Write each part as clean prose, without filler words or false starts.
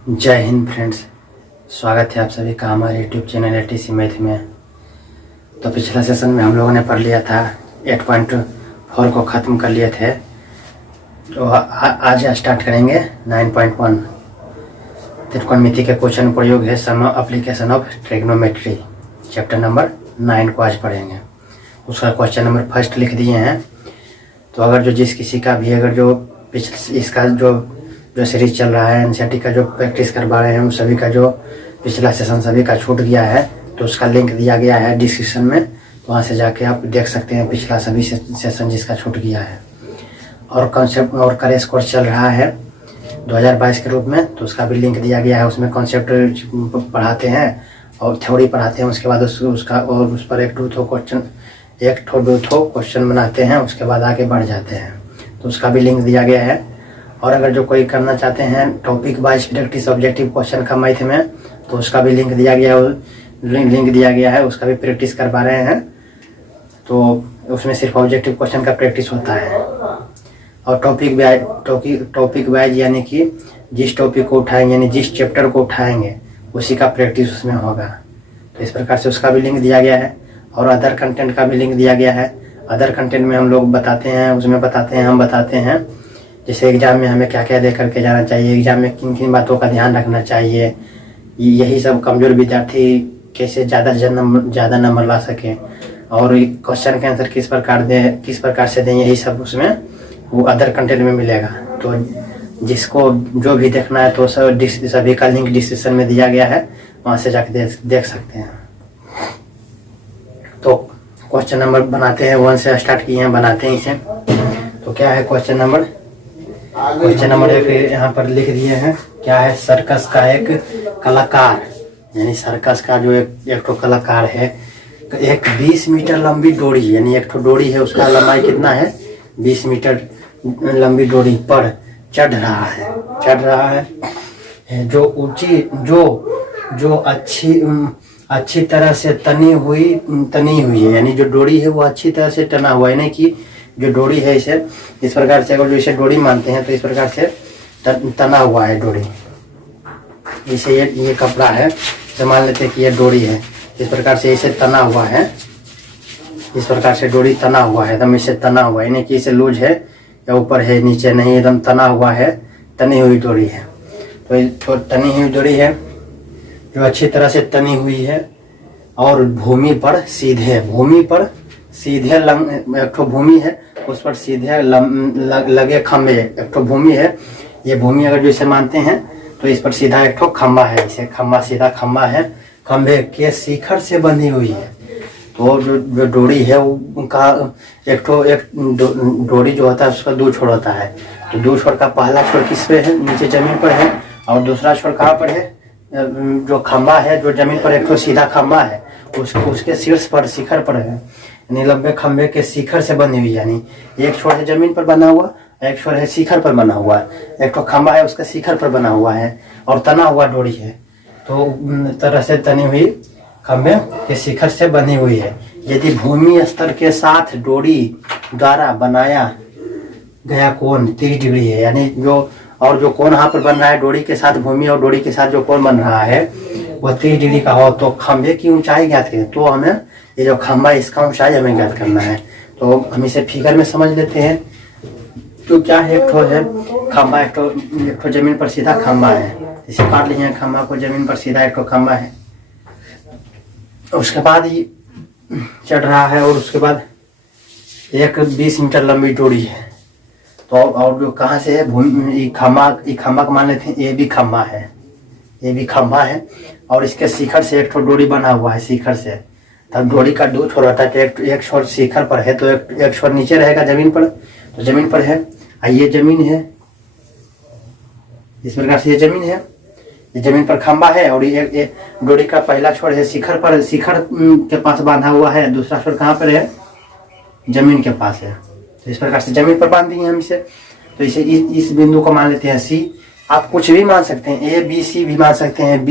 जय हिंद फ्रेंड्स, स्वागत है आप सभी का हमारे यूट्यूब चैनल एटीसी मैथ में। तो पिछला सेशन में हम लोगों ने पढ़ लिया था 8.4 को ख़त्म कर लिए थे। तो आज स्टार्ट करेंगे 9.1 त्रिकोणमिति के क्वेश्चन प्रयोग है some application of trigonometry. Chapter number 9 को आज पढ़ेंगे। उसका क्वेश्चन नंबर फर्स्ट लिख दिए हैं। तो अगर जो जिस किसी का भी अगर जो इसका जो सीरीज चल रहा है एनसीईआरटी का जो प्रैक्टिस करवा रहे हैं उन सभी का जो पिछला सेशन सभी का छूट गया है तो उसका लिंक दिया गया है डिस्क्रिप्शन में। तो वहाँ से जाके आप देख सकते हैं पिछला सभी सेशन जिसका छूट गया है। और कॉन्सेप्ट और करेस कोर्स चल रहा है 2022 के रूप में, तो उसका भी लिंक दिया गया है। उसमें कॉन्सेप्ट पढ़ाते हैं और थ्योरी पढ़ाते हैं। उसके बाद उसका और उस पर एक दो क्वेश्चन बनाते हैं। उसके बाद आगे बढ़ जाते हैं। तो उसका भी लिंक दिया गया है। और अगर जो कोई करना चाहते हैं topic wise practice objective question का मैथ में, तो उसका भी लिंक दिया गया है। उसका भी प्रैक्टिस करवा रहे हैं। तो उसमें सिर्फ ऑब्जेक्टिव क्वेश्चन का प्रैक्टिस होता है। और टॉपिक वाइज यानी कि जिस टॉपिक को उठाएंगे यानी जिस चैप्टर को उठाएंगे उसी का प्रैक्टिस उसमें होगा। तो इस प्रकार से उसका भी लिंक दिया गया है। और अदर कंटेंट का भी लिंक दिया गया है। अदर कंटेंट में हम लोग बताते हैं, उसमें बताते हैं जैसे एग्जाम में हमें क्या क्या दे करके जाना चाहिए, एग्जाम में किन किन बातों का ध्यान रखना चाहिए, यही सब कमजोर विद्यार्थी कैसे ज़्यादा नंबर ला सके और क्वेश्चन के आंसर किस प्रकार से दें, यही सब उसमें वो अदर कंटेंट में मिलेगा। तो जिसको जो भी देखना है तो सभी का लिंक डिस्क्रिप्शन में दिया गया है, वहाँ से जाके देख सकते हैं। तो क्वेश्चन नंबर बनाते हैं 1 से स्टार्ट किए हैं, बनाते हैं इसे। तो क्या है क्वेश्चन नंबर 1 यहाँ पर लिख दिए हैं। क्या है, सर्कस का एक कलाकार यानी सर्कस का जो एक तो कलाकार है, एक 20 मीटर लंबी डोरी यानी एक तो डोरी है, उसका लंबाई कितना है 20 मीटर लंबी डोरी पर चढ़ रहा है जो ऊंची जो अच्छी तरह से तनी हुई है, यानी जो डोरी है वो अच्छी तरह से तना हुआ है। यानी कि जो डोरी है इसे इस प्रकार से, अगर जो इसे डोरी मानते हैं तो इस प्रकार से तना हुआ है डोरी। इसे ये कपड़ा है, तो मान लेते हैं कि ये डोरी है। इस प्रकार से इसे तना हुआ है, इस प्रकार से डोरी तना हुआ है, एकदम इसे तना हुआ है। यानी कि इसे लूज है या ऊपर है नीचे नहीं, एकदम तना हुआ है, तनी हुई डोरी है। तो तनी हुई डोरी है जो अच्छी तरह से तनी हुई है और भूमि पर सीधे एक ठो भूमि है, उस पर सीधे लगे खंभे, एक ठो भूमि है। ये भूमि अगर जो इसे मानते हैं तो इस पर सीधा एक ठो खंभा है, इसे सीधा खंभा है, खंभे के शिखर से बंधी हुई है। तो जो डोरी है उनका एक डोरी जो होता है उसका 2 छोर होता है। तो 2 छोर का पहला छोर किस पे है, नीचे जमीन पर है, और दूसरा छोर कहाँ पर है, जो खंभा है जो जमीन पर एक ठो सीधा खंभा है उसके शीर्ष पर शिखर पर है, यानी लंबे खंभे के शिखर से बनी हुई। यानी एक छोर है जमीन पर बना हुआ, एक छोर है शिखर पर बना हुआ, एक तो खंभा है उसका शिखर पर बना हुआ है और तना हुआ डोरी है। तो तरह से तनी हुई खंभे के शिखर से बनी हुई है। यदि भूमि स्तर के साथ डोरी द्वारा बनाया गया कोण 30 डिग्री है, यानी जो कोण यहाँ पर बन रहा है डोरी के साथ, भूमि और डोरी के साथ जो कोण बन रहा है वह 30 डिग्री का हो, तो खंभे की ऊंचाई ज्ञात करें। तो हमें ये जो खंभा इसका ऊंचाई हमें ज्ञात करना है। तो हम इसे फिगर में समझ लेते हैं। तो क्या है, एक ठो है खंभा, एक ठो जमीन पर सीधा खंभा है, इसे काट लिए हैं खंभा को, जमीन पर सीधा एक ठो खंभा है। उसके बाद ये चढ़ रहा है और उसके बाद एक 20 मीटर लंबी डोरी है। तो और जो कहाँ से है, भूमि खंभा को मान लेते हैं, ये भी खंभा है और इसके शिखर से एक ठो डोरी बना हुआ है शिखर से। तब डोरी का 2 छोर होता है, तो एक छोर शिखर पर है तो एक छोर नीचे रहेगा जमीन पर। तो जमीन पर है, ये जमीन है, इस प्रकार से ये जमीन पर खंभा है और ये डोरी का पहला छोर है शिखर के पास बांधा हुआ है, दूसरा छोर कहाँ पर है, जमीन के पास है। तो इस प्रकार से जमीन पर बांध दिए हम इसे। तो इसे इस बिंदु को मान लेते हैं सी। आप कुछ भी मान सकते हैं, ए बी सी भी मान सकते हैं,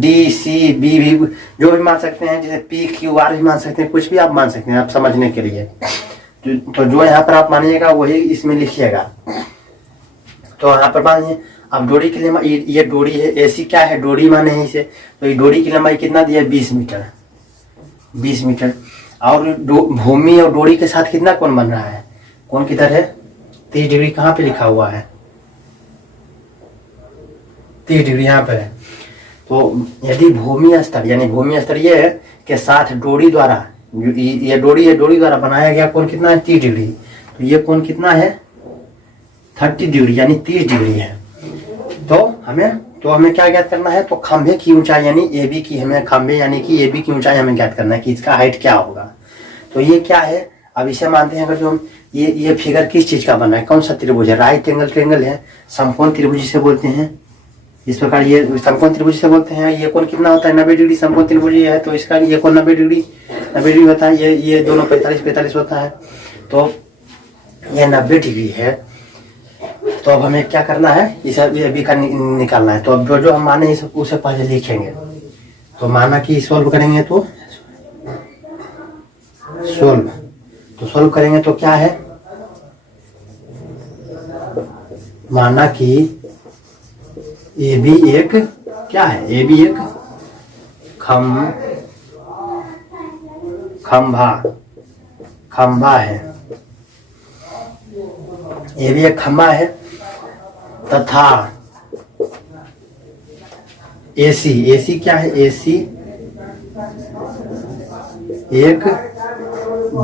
डी सी बी भी जो भी मान सकते हैं, जैसे पी क्यू आर भी मान सकते हैं, कुछ भी आप मान सकते हैं आप समझने के लिए। तो जो यहाँ पर आप मानिएगा वही इसमें लिखिएगा। तो यहाँ पर मानिए अब डोरी की लंबाई, ये डोरी है, एसी क्या है, डोरी माने है इसे, तो ये डोरी की लंबाई कितना दिया है, 20 मीटर, 20 मीटर। और भूमि और डोरी के साथ कितना कोण बन रहा है, कोण किधर है, 30 डिग्री। कहाँ पे लिखा हुआ है, 30 डिग्री यहाँ पे है। तो यदि भूमि स्तर, यानी भूमि स्तर ये है के साथ डोरी द्वारा, ये डोरी द्वारा बनाया गया कोण कितना है, 30 डिग्री। तो ये कोण कितना है, 30 डिग्री, यानी 30 डिग्री है। तो हमें क्या ज्ञात करना है, तो खंभे की ऊंचाई यानी AB की, हमें खंभे यानी कि AB की ऊंचाई हमें ज्ञात करना है कि इसका हाइट क्या होगा। तो ये क्या है, अब इसे मानते हैं अगर जो हम ये फिगर किस चीज का बना है, कौन सा त्रिभुज है, राइट एंगल ट्रायंगल है, समकोण त्रिभुज से बोलते हैं। इस प्रकार ये समकोण त्रिभुज से बोलते हैं। ये कोण कितना होता है, 90 डिग्री समकोण त्रिभुज है, तो इसका ये कोण 90 डिग्री होता है। ये दोनों 45 होता है, तो ये 90 डिग्री है। तो अब हमें क्या करना है, इसे AB का निकालना है। तो अब जो हम माने उसे पहले लिखेंगे। तो माना कि सॉल्व करेंगे, तो सॉल्व करेंगे तो क्या है, माना कि AB एक क्या है, AB एक खंभा है, AB एक खंभा है, तथा AC क्या है, AC एक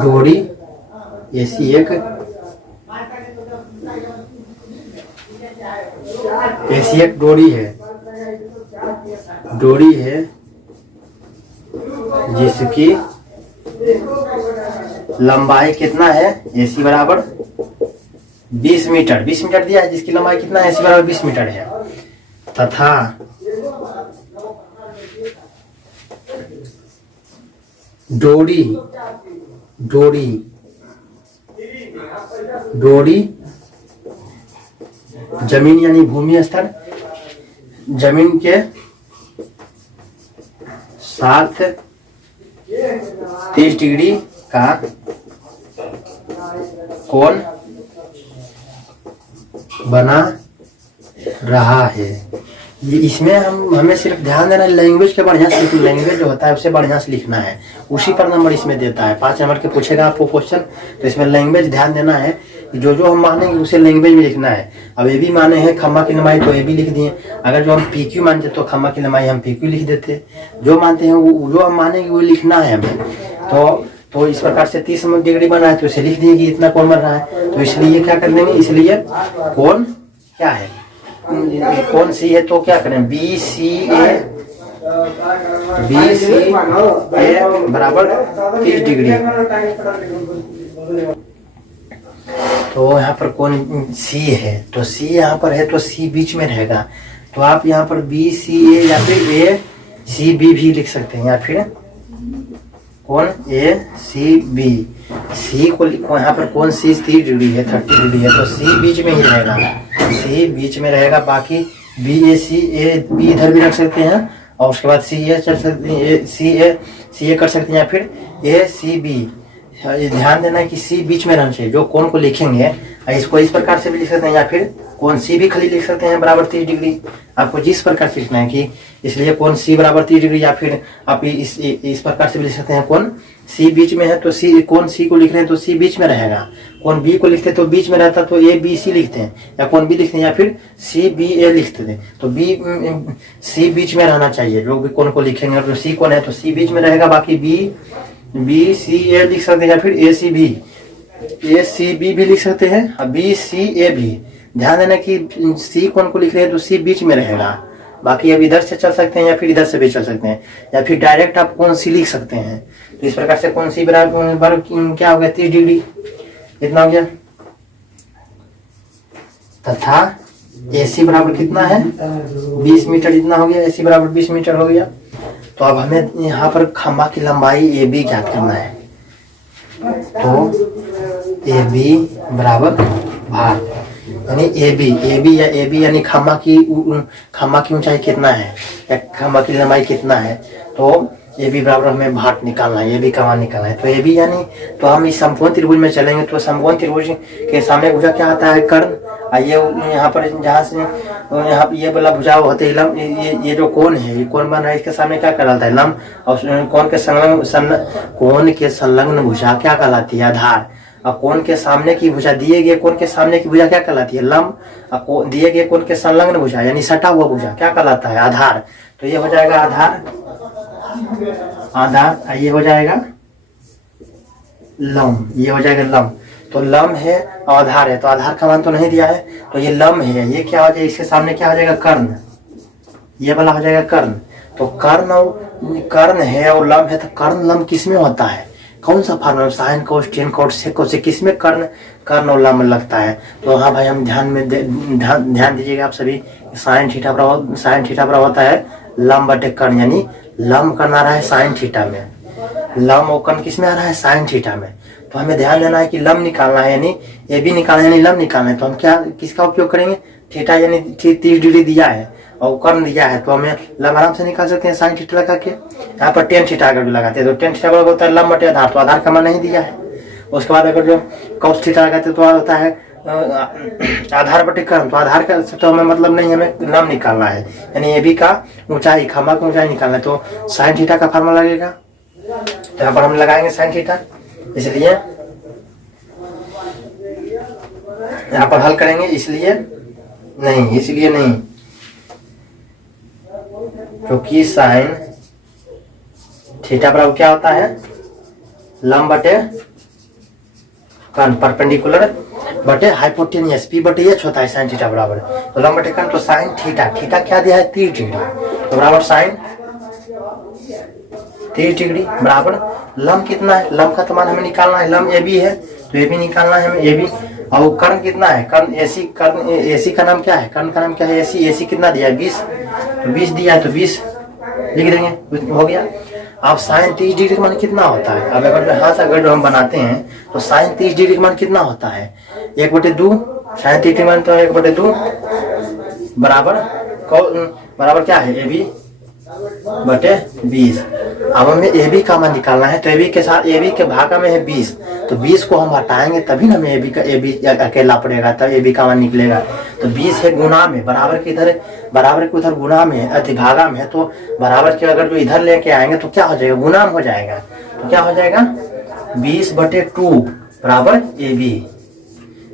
डोरी, AC एक डोरी है जिसकी लंबाई कितना है, AC बराबर 20 मीटर दिया है, जिसकी लंबाई कितना है, AC बराबर 20 मीटर है, तथा डोरी जमीन यानी भूमि स्तर, जमीन के साथ 30 डिग्री का कोण बना रहा है। ये इसमें हमें सिर्फ ध्यान देना है, लैंग्वेज के बढ़िया से, लैंग्वेज जो होता है उसे बढ़िया से लिखना है, उसी पर नंबर इसमें देता है। 5 नंबर के पूछेगा आपको क्वेश्चन, तो इसमें लैंग्वेज ध्यान देना है, जो हम मानेंगे उसे लैंग्वेज में लिखना है। अब AB माने हैं खंभा की लंबाई, तो AB लिख दिए। अगर जो हम PQ मानते तो खंभा की लंबाई हम PQ लिख देते। जो मानते हैं वो, जो हम मानेंगे वो लिखना है हमें। तो इस प्रकार से 30 डिग्री बना है, तो इसे लिख दिए कि इतना कोण बन रहा है। तो इसलिए क्या कर देंगे, इसलिए कोण क्या है, कोण C है, तो क्या करें, BCA बराबर 30 डिग्री। तो यहाँ पर कोण C है, तो C यहाँ पर है, तो C बीच में रहेगा। तो आप यहाँ पर BCA या फिर ACB भी लिख सकते हैं, या फिर कोण ACB। C को यहाँ पर कोण C 30 डिग्री है, 30 डिग्री है, तो C बीच में ही रहेगा, C बीच में रहेगा। बाकी BACAB इधर भी रख सकते हैं, और उसके बाद CA चल सकते हैं, CA कर सकते हैं, या फिर ACB। ध्यान देना है कि C बीच में रहना चाहिए। जो कोण को लिखेंगे इसको इस प्रकार से भी लिख सकते हैं, या फिर कोण C भी खाली लिख सकते हैं बराबर 30 डिग्री। आपको जिस प्रकार से लिखना है कि इसलिए कोण C बराबर 30 डिग्री, या फिर आप इस प्रकार से भी लिख सकते हैं, कोण C बीच में है, तो कोण C को लिख रहे हैं तो C बीच में रहेगा। कोण B को लिखते तो बीच में रहता, तो ABC लिखते हैं, या कोण B लिखते हैं, या फिर CBA लिखते थे। तो C बीच में रहना चाहिए, जो भी कोण को लिखेंगे। तो C कोण है तो C बीच में रहेगा, बाकी BCA लिख सकते हैं, या फिर ACB भी लिख सकते हैं, और BCA भी। ध्यान देना कि C कोण को लिख रहे हैं तो C बीच में रहेगा। बाकी अब इधर से चल सकते हैं, या फिर इधर से भी चल सकते हैं, या फिर डायरेक्ट आप कोण C लिख सकते हैं। तो इस प्रकार से कोण C बराबर क्या हो गया, 30 डिग्री, इतना हो गया। तथा AC बराबर कितना है, 20 मीटर, इतना हो गया। AC बराबर 20 मीटर हो गया। तो अब हमें यहाँ पर खंभा की लंबाई AB ज्ञात करना है। तो AB बराबर भार, यानी AB यानी खंभा की ऊंचाई कितना है, या खंभा की लंबाई कितना है। तो AB बराबर हमें भार निकालना है, AB का मान निकालना है। तो AB यानी, तो हम इस समकोण त्रिभुज में चलेंगे, तो समकोण त्रिभुज के सामने भुजा क्या आता है, कर्ण, ये यहाँ पर जहाँ से यहाँ ये वाला भुजा होते लम, ये जो कोण है, ये कोण बन रहा है, इसके सामने क्या कहलाता है? लंब। और कोण के संलग्न भुजा क्या कहलाती है? आधार। और कोण के सामने की भुजा, दिए गए कोण के सामने की भुजा क्या कहलाती है? लंब। और दिए गए कोण के संलग्न भुजा यानी सटा हुआ भुजा क्या कहलाता है? आधार। तो ये हो जाएगा आधार, आधार। ये हो जाएगा लंब, ये हो जाएगा लंब। तो लंब है और आधार है, तो आधार का मान तो नहीं दिया है, तो ये लंब है। ये क्या हो जाएगा? इसके सामने क्या हो जाएगा? कर्ण। ये वाला हो जाएगा कर्ण। तो कर्ण है और लंब है, तो कर्ण लंब किस में होता है? कौन सा फार्मूला? साइन कोस टेन कोस सेक कोस से किस में कर्ण और लंब लगता है? तो हाँ भाई, हम ध्यान दीजिएगा आप सभी। साइन थीटा बराबर होता है लंब बटे कर्ण, यानी लंब कर्ण आ रहा है साइन थीटा में, लंब और कर्ण किस में आ रहा है? साइन थीटा में। तो हमें ध्यान देना है कि लंब निकालना है, यानी ए बी निकालना है, यानी लंब निकालना है। तो हम क्या किसका उपयोग करेंगे? थीटा, यानी 30 डिग्री दिया है और कर्ण दिया है, तो हमें लंब आराम से निकाल सकते हैं साइन थीटा लगा के। यहाँ पर टेन थीटा अगर लगाते हैं तो टेन थीटा बराबर होता है लंब बटे आधार, तो आधार का मान नहीं दिया है। उसके बाद अगर जो कॉस थीटा लगाते तो होता है आधार बटे कर्ण, तो आधार का तो हमें मतलब नहीं, हमें लंब निकालना है, यानी ए बी का ऊंचाई, खम्भा की ऊंचाई निकालना है। तो साइन थीटा का फार्मूला लगेगा, तो यहाँ पर हम लगाएंगे साइन थीटा। इसलिए यहाँ पर हल करेंगे, इसलिए नहीं, क्योंकि साइन थीटा बराबर क्या होता है? लंब बटे कर्ण, परपेंडिकुलर बटे हाइपोटेनियस, पी बटे एच होता है साइन थीटा बराबर। तो लंब बटे कर्ण, तो साइन थीटा क्या दिया है? 30 डिग्री, तो बराबर साइन 30 डिग्री बराबर लंब कितना है? लंब का तो मान हमें निकालना है, लंब ए बी है, तो ए बी निकालना है हमें, ए बी। और कर्ण कितना है? कर्ण एसी का नाम क्या है? कर्ण का नाम क्या है? एसी कितना दिया है? 20, तो 20 दिया है, तो 20 लिख देंगे, हो गया। अब साइन 30 डिग्री का मान कितना होता है? अब अगर जो हम बनाते हैं तो साइन 30 डिग्री का मान कितना होता है? 1/2। साइन 30 मान तो 1/2 बराबर क्या है? ए बी बटे 20। अब हमें ए बी का मान निकालना है, तो ए बी के साथ ए बी के भागा में है 20, तो 20 को हम हटाएंगे तभी ना हमें ए बी अकेला पड़ेगा, तब ए बी का मान निकलेगा। तो 20 है गुना में, बराबर के उधर गुना में, भागा में है, तो बराबर के अगर जो इधर लेके आएंगे तो क्या हो जाएगा? गुना में हो जाएगा। तो क्या हो जाएगा? 20/2 बराबर ए बी।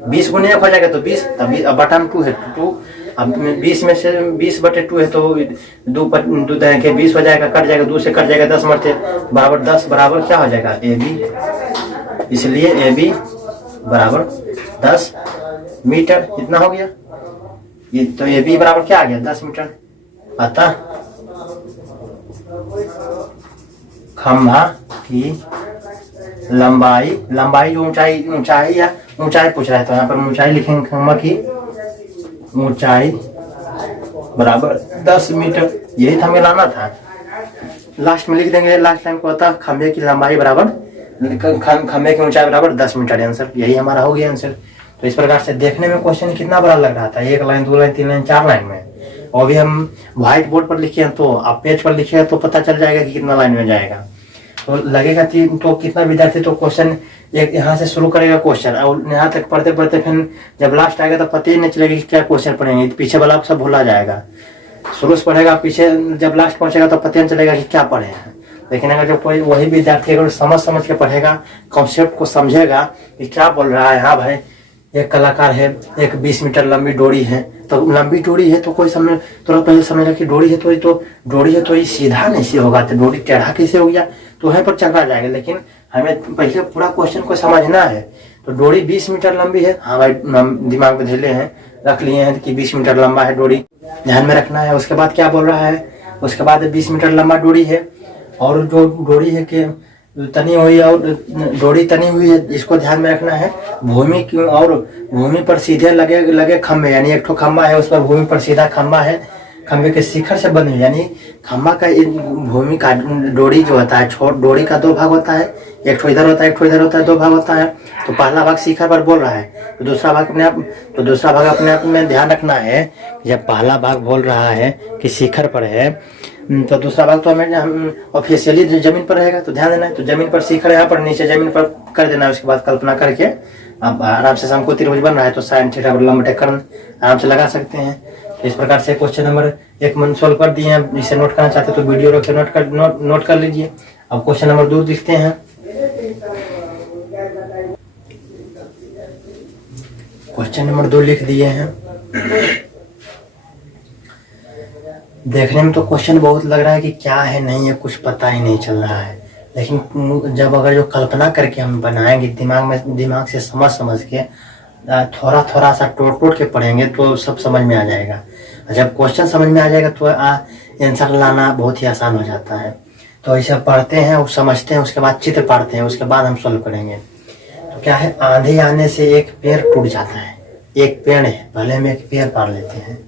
20 गुने 1 हो जाएगा, तो 20, तभी अब बटा में 2 है, 2। अब 20 में से 20/2 है, तो 2 के 20 हो जाएगा, कट जाएगा, 2 से कट जाएगा 10 मरते, बराबर 10 बराबर क्या हो जाएगा? A B. इसलिए ए बी बराबर 10 मीटर। इतना हो गया ये, तो ए बी बराबर क्या आ गया? 10 मीटर। अतः खंभा की लंबाई जो ऊंचाई पूछ रहा है, तो यहाँ पर ऊंचाई लिखेंगे, खंभा की ऊंचाई बराबर 10 मीटर। यही था हमें लाना था, लास्ट में लिख देंगे। लास्ट टाइम को होता है खंभे की लंबाई बराबर खंभे की ऊंचाई बराबर 10 मीटर। आंसर यही हमारा हो गया आंसर। तो इस प्रकार से देखने में क्वेश्चन कितना बड़ा लग रहा था, 1 लाइन 2 लाइन 3 लाइन 4 लाइन में, और भी हम व्हाइट बोर्ड पर लिखे हैं, तो आप पेज पर लिखे हैं तो पता चल जाएगा कि कितना लाइन में जाएगा। तो लगेगा तो कितना विद्यार्थी तो क्वेश्चन एक यहाँ से शुरू करेगा क्वेश्चन, और यहाँ तक पढ़ते पढ़ते फिर जब लास्ट आएगा तो पता ही नहीं चलेगा कि क्या क्वेश्चन पढ़ेंगे, पीछे वाला सब भूला जाएगा। शुरू से पढ़ेगा, पीछे जब लास्ट पहुंचेगा तो पता नहीं चलेगा कि क्या पढ़े हैं। लेकिन अगर जो कोई वही विद्यार्थी अगर समझ के पढ़ेगा, कॉन्सेप्ट को समझेगा कि क्या बोल रहा है, हाँ भाई एक कलाकार है, एक 20 मीटर लंबी डोरी है, तो लंबी डोरी है तो कोई समय थोड़ा पहले समझ कि डोरी है तो ये सीधा नहीं से होगा, तो डोरी टेढ़ा कैसे हो गया, तो वहीं पर चकरा जाएगा। लेकिन हमें पहले पूरा क्वेश्चन को समझना है। तो डोरी 20 मीटर लंबी है, हाँ भाई दिमाग में धैले हैं, रख लिए हैं कि 20 मीटर लंबा है डोरी, ध्यान में रखना है। उसके बाद क्या बोल रहा है, उसके बाद 20 मीटर लंबा डोरी है, और जो डोरी है कि तनी हुई और डोरी तनी हुई है, इसको ध्यान में रखना है। भूमि पर सीधे लगे खंभे, यानी एक ठो खंभा है, उस पर भूमि पर सीधा खंभा है, खंभे के शिखर से बने, यानी खंभा का भूमि का डोरी जो होता है, डोरी का 2 भाग होता है, एक ठो इधर होता है, एक ठो इधर होता है, 2 भाग होता है। तो पहला भाग शिखर पर बोल रहा है, तो दूसरा भाग अपने आप में ध्यान रखना है। जब पहला भाग बोल रहा है कि शिखर पर है, तो दूसरा भाग तो हमें ऑफिशियली जमीन पर रहेगा, तो ध्यान देना है। तो जमीन पर शिखर यहाँ पर, नीचे जमीन पर कर देना है। उसके बाद कल्पना करके आप आराम से शाम को त्रिभुज बन रहा है तो साइन थीटा बराबर लंब कर्ण आराम से लगा सकते हैं। तो इस प्रकार से क्वेश्चन नंबर 1 मन सोल्व कर दिए हैं। इसे नोट करना चाहते तो वीडियो रोक के नोट कर लीजिए। अब क्वेश्चन नंबर 2 देखते हैं। क्वेश्चन नंबर 2 लिख दिए हैं। देखने में तो क्वेश्चन बहुत लग रहा है कि क्या है नहीं है, कुछ पता ही नहीं चल रहा है, लेकिन जब अगर जो कल्पना करके हम बनाएंगे दिमाग से समझ के थोड़ा सा टोट के पढ़ेंगे तो सब समझ में आ जाएगा। जब क्वेश्चन समझ में आ जाएगा तो आंसर लाना बहुत ही आसान हो जाता है। तो ऐसे पढ़ते हैं और समझते हैं, उसके बाद चित्र पाड़ते हैं, उसके बाद हम सॉल्व करेंगे। तो क्या है, आंधी आने से एक पेड़ टूट जाता है। एक पेड़ है, पहले हम एक पेड़ पाड़ लेते हैं।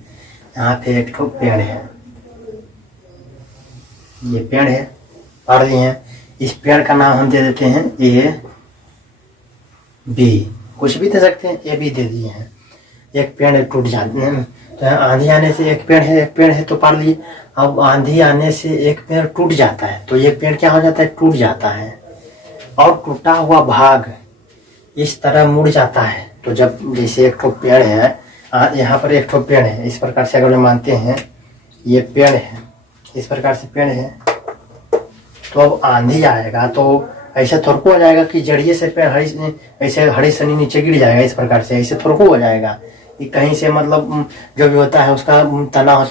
यहाँ पे एक ठो पेड़ है, ये पेड़ है, पाड़ दिए हैं। इस पेड़ का नाम हम दे देते हैं ए बी, कुछ भी दे सकते हैं, ए बी दे दिए हैं। एक पेड़ टूट जाते हैं, तो आंधी आने से एक पेड़ है तो पाड़ लिए। अब आंधी आने से एक पेड़ टूट जाता है तो एक पेड़ क्या हो जाता है, टूट जाता है। और टूटा हुआ भाग इस तरह मुड़ जाता है। तो जब जैसे एक ठो पेड़ है, यहाँ पर एक ठो पेड़ है, इस प्रकार से अगर मानते हैं ये पेड़ है, इस प्रकार से पेड़ है, तो अब आंधी आएगा तो ऐसा थोड़ा हो जाएगा कि जड़िए से पेड़ ऐसे हरी सनी नीचे गिर जाएगा। इस प्रकार से ऐसे थोड़ा हो जाएगा कि कहीं से मतलब जो भी होता है उसका तना हो,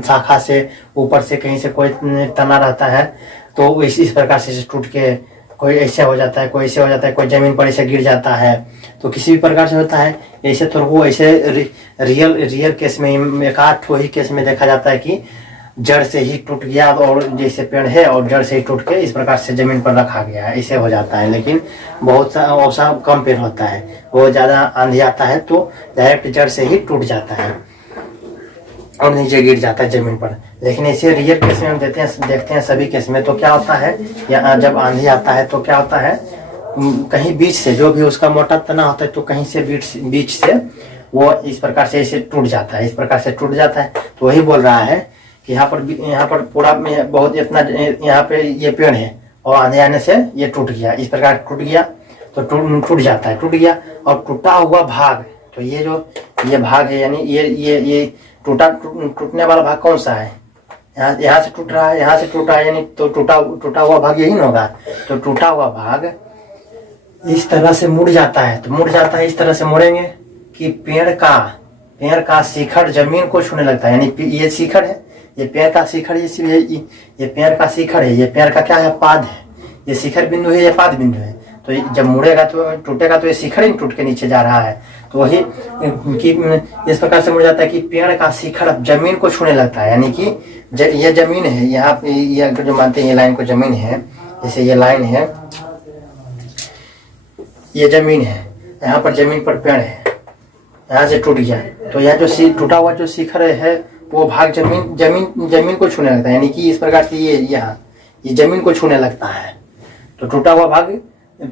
शाखा से ऊपर से कहीं से कोई तना रहता है तो इस प्रकार से टूट के कोई ऐसे हो जाता है, कोई ऐसे हो जाता है, कोई जमीन पर ऐसे गिर जाता है। तो किसी भी प्रकार से होता है ऐसे थोड़ा ऐसे रियल केस में एक आध ठो ही केस में देखा जाता है कि जड़ से ही टूट गया और जैसे पेड़ है और जड़ से ही टूट के इस प्रकार से जमीन पर रखा गया है, ऐसे हो जाता है। लेकिन बहुत सा ऐसा कम पेड़ होता है, बहुत ज्यादा आंधी आता है तो डायरेक्ट जड़ से ही टूट जाता है और नीचे गिर जाता है जमीन पर। लेकिन ऐसे रियल केस में हम देखते हैं सभी केस में तो क्या होता है, या जब आंधी आता है तो क्या होता है, कहीं बीच से जो भी उसका मोटा तना होता है तो कहीं से बीच से वो इस प्रकार से ऐसे टूट जाता है, इस प्रकार से टूट जाता है। तो वही बोल रहा है कि यहाँ पर पूरा में बहुत इतना यहाँ पे ये पेड़ है और आंधी आने से ये टूट गया, इस प्रकार टूट गया तो टूट जाता है, टूट गया। और टूटा हुआ भाग, तो ये जो ये भाग है यानी ये टूटने वाला भाग कौन सा है, यहाँ से टूट रहा है, यहाँ से टूटा है, यानी तो टूटा हुआ भाग यही ना होगा। तो टूटा हुआ भाग इस तरह से मुड़ जाता है, तो मुड़ जाता है इस तरह से मुड़ेंगे कि पेड़ का शिखर जमीन को छूने लगता है। यानी ये शिखर है, ये पेड़ का शिखर, ये पेड़ का शिखर है, ये पेड़ का क्या है, पाद है। ये शिखर बिंदु है, ये पाद बिंदु है। तो जब मुड़ेगा तो टूटेगा तो ये शिखर ही टूट के नीचे जा रहा है। तो वही कि इस प्रकार से मुड़ जाता है कि पेड़ का शिखर जमीन को छूने लगता है। यानी कि ये जमीन है, यहाँ पे ये जो मानते हैं ये लाइन को जमीन है, जैसे ये लाइन है, ये जमीन है, यहाँ पर जमीन पर पेड़ है, यहाँ से टूट गया तो यह जो टूटा हुआ जो शिखर है वो भाग जमीन को छूने लगता है। यानी कि इस प्रकार से ये जमीन को छूने लगता है। तो टूटा हुआ भाग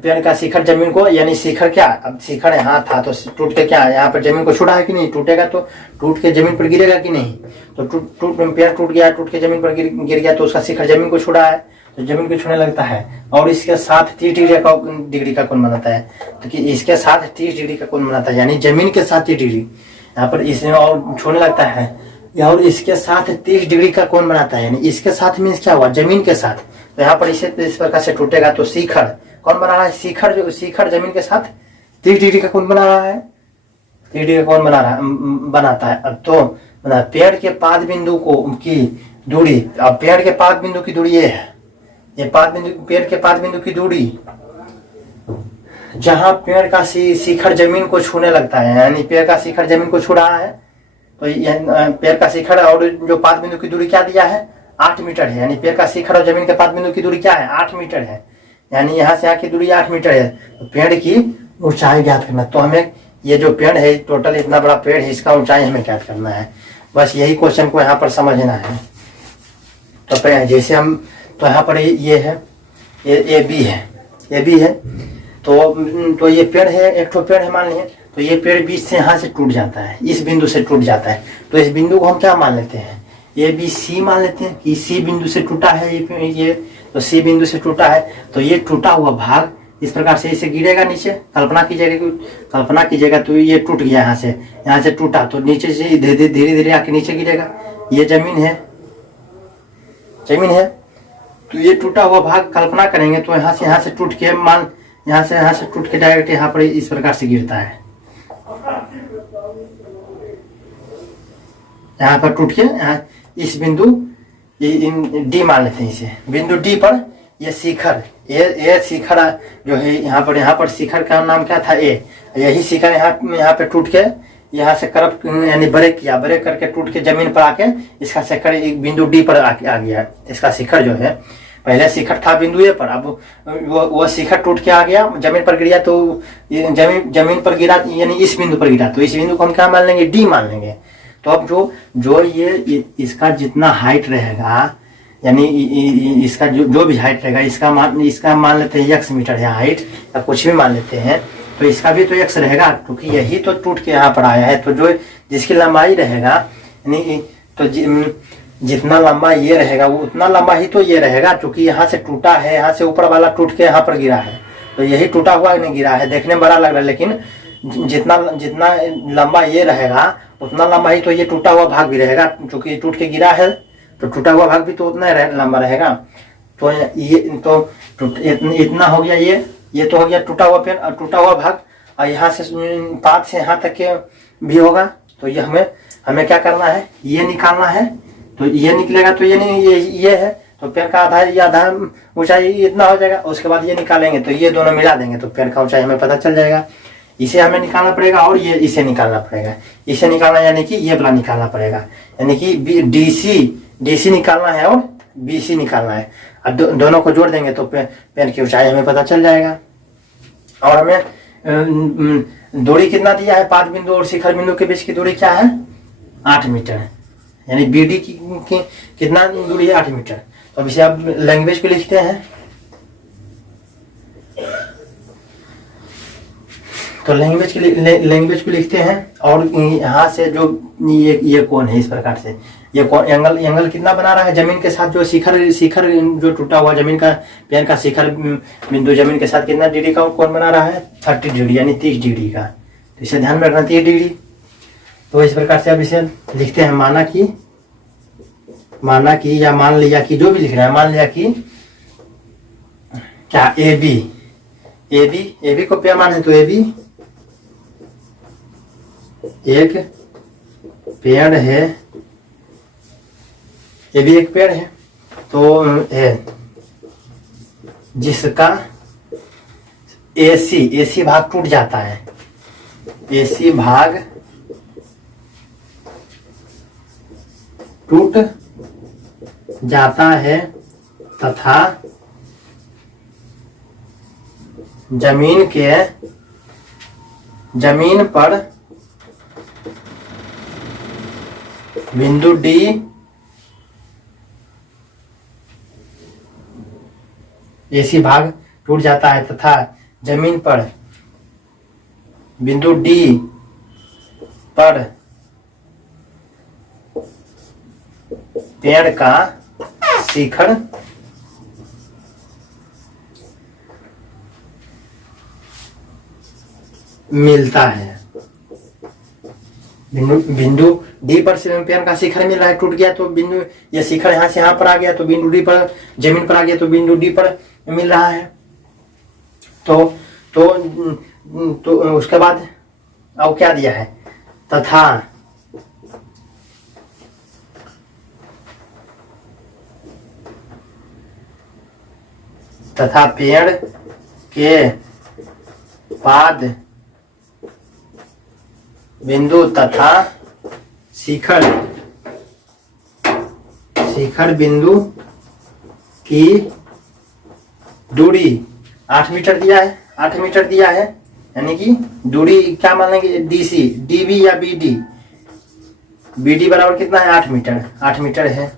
पेड़ का शिखर जमीन को, यानी शिखर क्या, अब शिखर यहाँ था तो टूट के क्या यहाँ पर जमीन को छुड़ा है कि नहीं, टूटेगा तो टूट के जमीन पर गिरेगा कि नहीं। तो पेड़ टूट गया, टूट के जमीन पर गिर गया तो उसका शिखर जमीन को छुड़ा है तो जमीन को छूने लगता है। और इसके साथ 30 डिग्री का कोण बनाता है। तो कि इसके साथ 30 डिग्री का कोण बनाता है, यानी जमीन के साथ 30 डिग्री यहाँ पर इसमें और छूने लगता है, और इसके साथ 30 डिग्री का कोण बनाता है। यानी इसके साथ मीन्स क्या हुआ, जमीन के साथ। तो यहाँ पर इस प्रकार से टूटेगा तो शिखर कौन बना रहा है, शिखर जमीन के साथ 30 डिग्री का कोण बना रहा है, 30 डिग्री का कोण बनाता है। अब तो पेड़ के पाद बिंदु की दूरी, अब पेड़ के पाद बिंदु की दूरी ये है, ये पेड़ के पाद बिंदु की दूरी जहां पेड़ का शिखर जमीन को छूने लगता है, यानी पेड़ का शिखर जमीन को छू रहा है। तो पेड़ का शिखर और जो पाद बिंदु की दूरी क्या दिया है, 8 मीटर है। यानी पेड़ का शिखर और जमीन के पाद बिंदु की दूरी क्या है, 8 मीटर है। यानी यहाँ से यहाँ की दूरी 8 मीटर है। तो पेड़ की ऊंचाई ज्ञात करना, तो हमें ये जो पेड़ है टोटल इतना बड़ा पेड़ है, इसका ऊंचाई हमें ज्ञात करना है। बस यही क्वेश्चन को यहाँ पर समझना है। तो जैसे हम, तो यहाँ पर ये है, ये बी है, ये बी है। तो ये पेड़ है, एक तो पेड़ है मान लीजिए, तो ये पेड़ बीच से यहाँ से टूट जाता है, इस बिंदु से टूट जाता है। तो इस बिंदु को हम क्या मान लेते हैं, ये भी सी मान लेते हैं कि सी बिंदु से टूटा है ये तो सी बिंदु से टूटा है। तो ये टूटा हुआ भाग इस प्रकार से इसे गिरेगा नीचे। कल्पना कीजिएगा तो ये टूट गया, यहाँ से टूटा तो नीचे से धीरे धीरे आके नीचे गिरेगा। ये जमीन है तो ये टूटा हुआ भाग कल्पना करेंगे तो यहाँ से टूट के यहाँ से टूट के डायरेक्ट यहाँ पर इस प्रकार से गिरता है। यहाँ पर टूट के इस बिंदु डी मान लेते हैं इसे। बिंदु डी पर ये शिखर, ये शिखर जो है यहाँ पर शिखर का नाम क्या था, ए। यही शिखर यहाँ पे टूट के यहाँ से करप यानी ब्रेक करके टूट के जमीन पर आके इसका शिखर एक बिंदु डी पर आ गया। इसका शिखर जो है, पहले शिखर था बिंदु ए पर, अब वो शिखर टूट के आ गया, जमीन पर गिरा। तो जमीन पर गिरा यानी इस बिंदु पर गिरा, तो इस बिंदु को हम क्या मान लेंगे, डी मान लेंगे। तो अब जो ये इसका जितना हाइट रहेगा, यानी इसका जो भी हाइट रहेगा, इसका मान लेते हैं x मीटर है हाइट, या कुछ भी मान लेते हैं, तो इसका भी तो x रहेगा, क्योंकि यही तो टूट के यहाँ पर आया है। तो जो जिसकी लंबाई रहेगा, यानी तो जितना लंबा ये रहेगा वो उतना लंबा ही तो ये रहेगा, क्योंकि यहाँ से टूटा है, यहाँ से ऊपर वाला टूट के यहाँ पर गिरा है, तो यही टूटा हुआ नहीं गिरा है। देखने में बड़ा लग रहा है, लेकिन जितना लंबा ये रहेगा उतना लंबा ही तो ये टूटा हुआ भाग भी रहेगा, क्योंकि टूट के गिरा है तो टूटा हुआ भाग भी तो उतना लंबा रहेगा। तो ये तो इतना हो गया, ये तो हो गया टूटा हुआ पेन और टूटा हुआ भाग, और यहाँ से पात से यहाँ तक के भी होगा। तो ये हमें क्या करना है, ये निकालना है। तो ये निकलेगा तो ये है, तो पेड़ का आधा ऊंचाई इतना हो जाएगा। उसके बाद ये निकालेंगे तो ये दोनों मिला देंगे तो पेड़ का ऊंचाई हमें पता चल जाएगा। इसे हमें निकालना पड़ेगा और ये इसे निकालना पड़ेगा। इसे निकालना यानी कि ये वाला निकालना पड़ेगा, यानी कि डीसी निकालना है और बीसी निकालना है। अब दोनों को जोड़ देंगे तो पेन की ऊंचाई हमें पता चल जाएगा। और हमें दूरी कितना दिया है, पाद बिंदु और शिखर बिंदु के बीच की दूरी क्या है, 8 मीटर, यानी बीडी की कितना दूरी है, 8 मीटर। तो अब इसे आप लैंग्वेज पे लिखते हैं। तो लैंग्वेज को लिखते हैं। और यहाँ से जो ये कोण है, इस प्रकार से ये कोण एंगल कितना बना रहा है, जमीन के साथ जो शिखर जो टूटा हुआ जमीन का पेन का शिखर बिंदु जमीन के साथ कितना डिग्री का कोण बना रहा है, 30 डिग्री, यानी 30 डिग्री का। तो इसे ध्यान में रखना, 30 डिग्री। तो इस प्रकार से अब इसे लिखते हैं, माना कि या मान लिया कि, जो भी लिख रहा है, मान लिया कि क्या ए बी को क्या मान है, तो ए बी एक पेड़ है, ये भी एक पेड़ है। तो जिसका एसी भाग टूट जाता है, एसी भाग टूट जाता है तथा जमीन पर बिंदु डी एसी भाग टूट जाता है तथा जमीन पर बिंदु डी पर पेड़ का शिखर मिलता है। बिंदु डी पर पेड़ का शिखर मिल रहा है, टूट गया तो बिंदु ये शिखर यहाँ से यहाँ पर आ गया, तो बिंदु डी पर जमीन पर आ गया, तो बिंदु डी पर मिल रहा है। तो उसके बाद अब क्या दिया है, तथा पेड़ के पाद बिंदु तथा शिखर बिंदु की दूरी 8 मीटर दिया है, 8 मीटर दिया है, यानी कि दूरी क्या मान लेंगे, डीसी, डीबी या बीडी। बीडी बराबर कितना है, 8 मीटर, 8 मीटर है,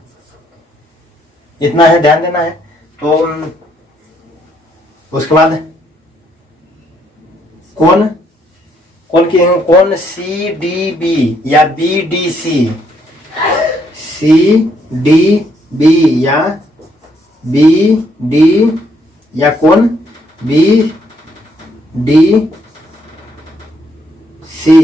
इतना है, ध्यान देना है। तो उसके बाद कौन सी डी बी या B D C, C D B या बी डी, या कौन बी डी सी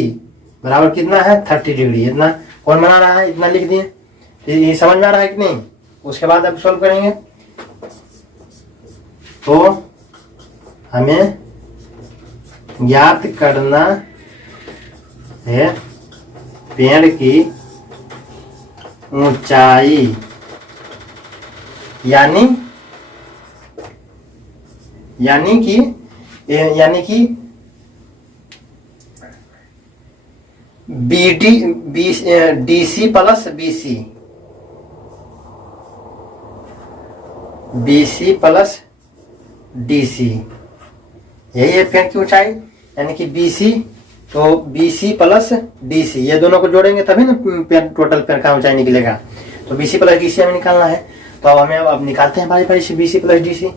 बराबर कितना है 30 डिग्री। इतना कौन बना रहा है, इतना लिख दिए। तो ये समझ में आ रहा है कि नहीं। उसके बाद अब सॉल्व करेंगे। तो हमें ज्ञात करना है पेड़ की ऊंचाई, यानी कि D C plus B C plus D C, यही है पेड़ की ऊंचाई। यानी कि बी सी, तो B C plus D C, ये दोनों को जोड़ेंगे तभी ना पेड़, टोटल पेड़ का ऊंचाई निकलेगा। तो B C plus D C हमें निकालना है। तो अब हमें निकालते हैं बारी से B C plus D C.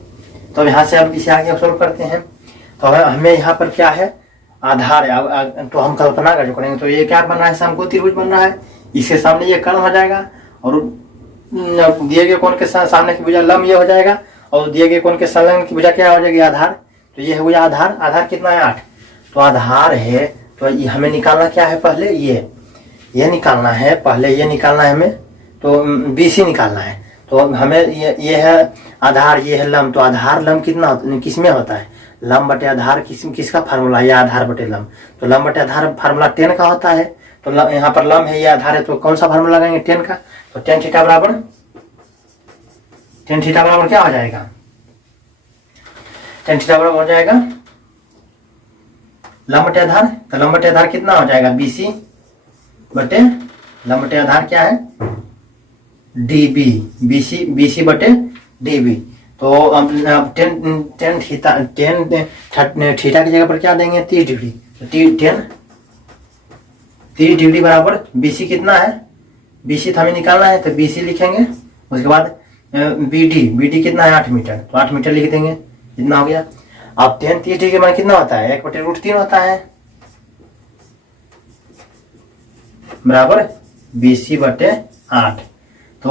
तो यहाँ से हम इसे आगे सोल्व करते हैं। तो हमें यहाँ पर क्या है, आधार है। तो हम कल्पना का जो करेंगे, तो ये क्या बन रहा है, समकोण त्रिभुज बन रहा है। इसके सामने ये कर्ण हो जाएगा और दिए गए कोण के सामने की भुजा लंब ये हो जाएगा, और दिए गए कोण के संलग्न की भुजा क्या हो जाएगी, आधार। तो ये हुआ आधार। आधार कितना है 8। तो आधार है, तो ये हमें निकालना क्या है, पहले ये निकालना है, पहले ये निकालना है हमें। तो BC निकालना है। तो हमें ये है आधार, ये है लंब। तो आधार लंब कितना किस में होता है, लंब बटे आधार किसका फार्मूला, ये आधार बटे लंब। तो लंब बटे आधार फार्मूला 10 का होता है। तो यहाँ पर लंब है, ये आधार है, तो कौन सा फार्मूला लगाएंगे, 10 का। तो tan थीटा बराबर क्या हो जाएगा, tan थीटा बराबर हो जाएगा लंब बटे आधार। तो लंब बटे आधार कितना हो जाएगा, BC बटे लंब बटे आधार क्या है, DB, BC बटे DB। तो अब tan थीटा की जगह पर क्या देंगे, 30 डिग्री। तो 30 डिग्री बराबर BC कितना है, BC तो हमें निकालना है, तो BC लिखेंगे। उसके बाद BD कितना है 8 मीटर, तो 8 मीटर लिख देंगे। इतना हो गया। अब tan 30 डिग्री मान कितना होता है, 1/√3 होता है, बराबर BC बटे 8। तो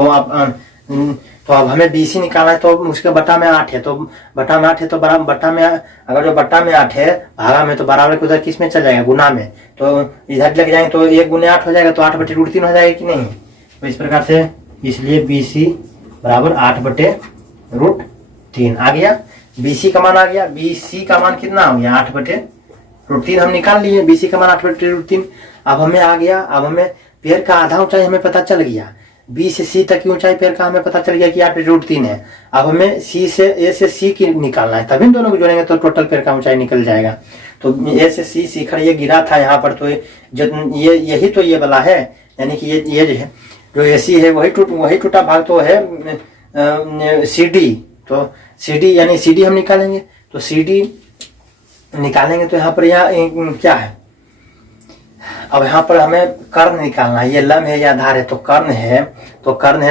अब हमें BC निकालना है। तो उसके बटा में 8 है, तो बटा में 8 है, तो बटा में अगर जो बटा में 8 है भागा में, तो बराबर के उधर किस में चल जाएगा, गुना में। तो इधर लग जाएंगे, तो 1 गुने 8 हो जाएगा, तो 8/√3 हो जाएगा कि नहीं। तो इस प्रकार से, इसलिए BC बराबर 8/√3 आ गया। BC का मान आ गया। BC का मान कितना हो गया, 8/√3 हम निकाल लिए। BC का मान 8/√3। अब हमें आ गया, अब हमें पेड़ का आधा ऊंचाई हमें पता चल गया। B से C तक की ऊंचाई पेड़ का हमें पता चल गया कि 8/√3 है। अब हमें A से C की निकालना है, तभी दोनों को जोड़ेंगे तो टोटल पेड़ का ऊंचाई निकल जाएगा। तो A से C शिखर ये गिरा था यहाँ पर, तो यही तो ये वाला है। यानी कि ये जो AC है वही टूटा भाग तो है CD। तो CD यानी CD हम निकालेंगे। तो CD निकालेंगे, तो यहाँ पर क्या है, अब यहाँ पर हमें कर्ण निकालना है। ये लंब है, ये आधार है, तो कर्ण है।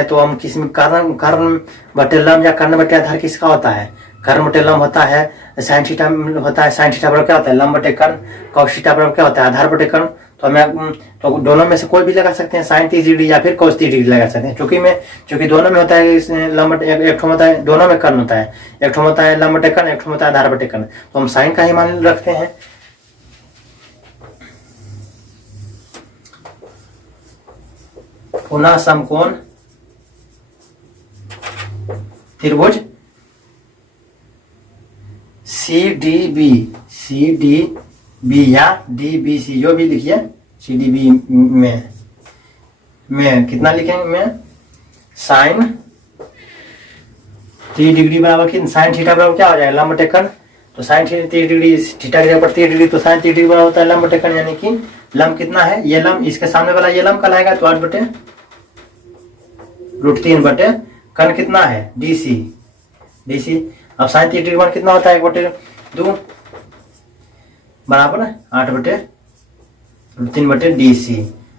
तो हम किस में, कर्ण बटे लंब या कर्ण बटे आधार किसका होता है, कर्ण बटे लंब होता है, साइन थीटा होता है। साइन थीटा बराबर क्या होता है, लंब बटे कर्ण। कॉस थीटा बराबर क्या होता है, आधार बटे कर्ण। तो दोनों में से कोई भी लगा सकते हैं, साइन 30 डिग्री या फिर cos 30 डिग्री लगा सकते हैं। क्योंकि दोनों में होता है लंब बटे, एक होता है, दोनों में कर्ण होता है, एक होता है लंब बटे कर्ण, एक होता है आधार बटे कर्ण। तो हम साइन का ही मान रखते हैं। पुनः समकोण त्रिभुज CDB या DBC, जो भी लिखिए। CDB में कितना लिखेंगे, में साइन 30 डिग्री बराबर कितना, साइन थीटा बराबर क्या हो जाएगा, लंब बटे कर्ण। तो साइन 30 डिग्री, थीटा की जगह पर 30 डिग्री, तो साइन 30 डिग्री बराबर होता है लंब बटे कर्ण। यानी कि लंब कितना है, ये लंब, इसके सामने वाला ये लंब कहलाएगा, तो 8/√3 बटे कर्ण कितना है, DC। अब साइन 30 डिग्री मान कितना होता है, 1/2 बराबर 8/√3 बटे DC।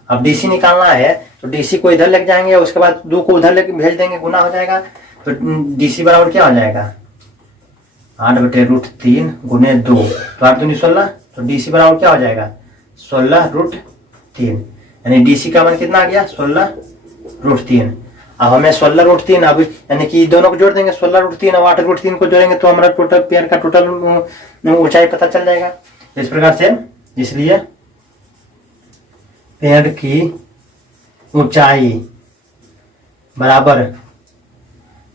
अब DC निकालना है, तो DC को इधर लेके जाएंगे, उसके बाद 2 को उधर लेके भेज देंगे, गुना हो जाएगा। तो DC बराबर क्या हो जाएगा, 8/√3 गुने 2, तो 8 दूनी 16। तो DC बराबर क्या हो जाएगा, 16/√3। यानी DC का मान कितना आ गया, 16/√3। अब हमें 16√3 अब यानी कि दोनों को जोड़ देंगे, 16√3 और 8√3 को जोड़ेंगे तो हमारा टोटल पेड़ का टोटल ऊंचाई पता चल जाएगा। इस प्रकार से इसलिए पेड़ की ऊंचाई बराबर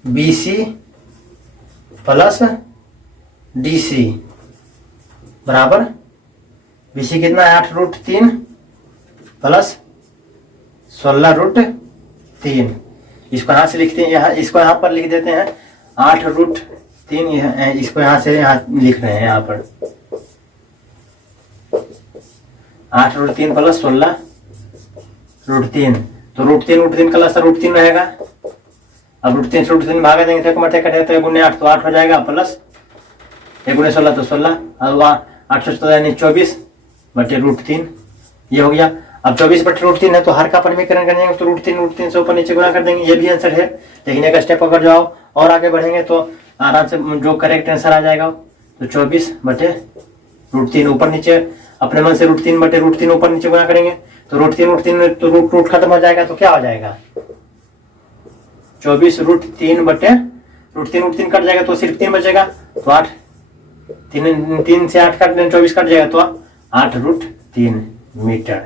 BC प्लस DC बराबर BC कितना है 8√3 प्लस 16√3। इसको यहाँ से लिखते हैं, यहाँ इसको यहाँ पर लिख देते हैं 8√3, इसको यहाँ से यहाँ लिख रहे हैं, यहाँ पर 8√3 प्लस 16√3, तो √3 का लसा √3 रहेगा। अब √3 से √3 भागा देंगे तो मटे कटेगा तो 1 गुने 8 तो 8 हो जाएगा, प्लस 1 गुने 16 तो 16, और 816 यानी 24 बटे √3 ये हो गया। अब 24 बटे √3 है तो हर का परिमीकरण करेंगे तो √3 से ऊपर नीचे गुना कर देंगे, ये भी आंसर है। लेकिन एक स्टेप अगर जाओ और आगे बढ़ेंगे तो आराम से जो करेक्ट आंसर आ जाएगा, तो 24 बटे √3 ऊपर नीचे अपने मन से √3 बटे √3 ऊपर नीचे गुना करेंगे तो √3 तो रूट खत्म हो जाएगा, तो क्या हो जाएगा 24 √3 बटे √3 कट जाएगा तो सिर्फ 3 बचेगा, तो 8 3 से 8 काट 24 कट जाएगा तो 8√3 मीटर,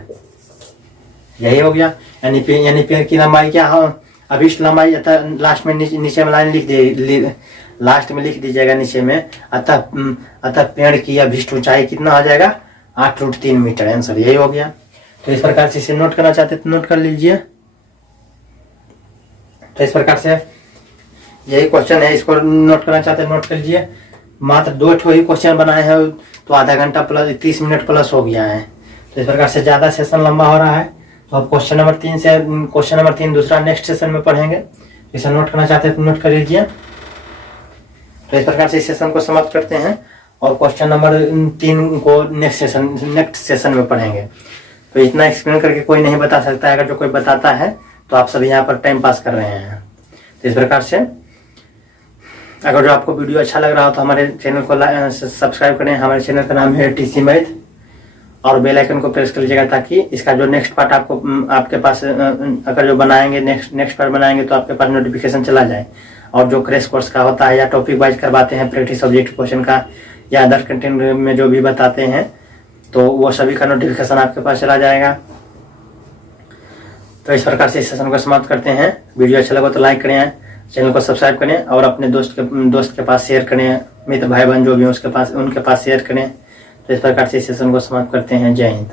यही हो गया। यानी पेड़ की लंबाई क्या है, अभिष्ट लंबाई अतः लास्ट में नीचे में लाइन लिख दे, लास्ट में लिख दीजिएगा नीचे में, अतः पेड़ की अभिष्ट ऊंचाई कितना हो जाएगा 8√3 मीटर, आंसर यही हो गया। तो इस प्रकार से इसे नोट करना चाहते तो नोट कर लीजिए। तो इस प्रकार से यही क्वेश्चन है, इसको नोट करना चाहते नोट कर लीजिए। मात्र 2 ही क्वेश्चन बनाए हैं तो आधा घंटा प्लस 30 मिनट प्लस हो गया है। तो इस प्रकार से ज्यादा सेशन लंबा हो रहा है, तो अब क्वेश्चन नंबर 3 दूसरा नेक्स्ट सेशन में पढ़ेंगे। इसे नोट करना चाहते हैं तो नोट कर लीजिए। तो इस प्रकार से इस सेशन को समाप्त करते हैं और क्वेश्चन नंबर 3 को नेक्स्ट सेशन में पढ़ेंगे। तो इतना एक्सप्लेन करके कोई नहीं बता सकता है, अगर जो कोई बताता है तो आप सभी यहाँ पर टाइम पास कर रहे हैं। तो इस प्रकार से अगर जो आपको वीडियो अच्छा लग रहा हो तो हमारे चैनल को सब्सक्राइब करें। हमारे चैनल का नाम है TC मैथ, और बेल आइकन को प्रेस कर लीजिएगा ताकि इसका जो नेक्स्ट पार्ट आपके पास अगर जो बनाएंगे नेक्स्ट पार्ट बनाएंगे तो आपके पास नोटिफिकेशन चला जाए। और जो क्रैश कोर्स का होता है या टॉपिक वाइज करवाते हैं प्रैक्टिस सब्जेक्ट क्वेश्चन का या अदर कंटेंट में जो भी बताते हैं तो वो सभी का नोटिफिकेशन आपके पास चला जाएगा। तो इस प्रकार से इस सेशन को समाप्त करते हैं। वीडियो अच्छा लगा तो लाइक करें, चैनल को सब्सक्राइब करें और अपने दोस्त के पास शेयर करें, मित्र भाई बहन जो भी उनके पास शेयर करें। तो इस प्रकार से इस सेशन को समाप्त करते हैं। जय हिंद।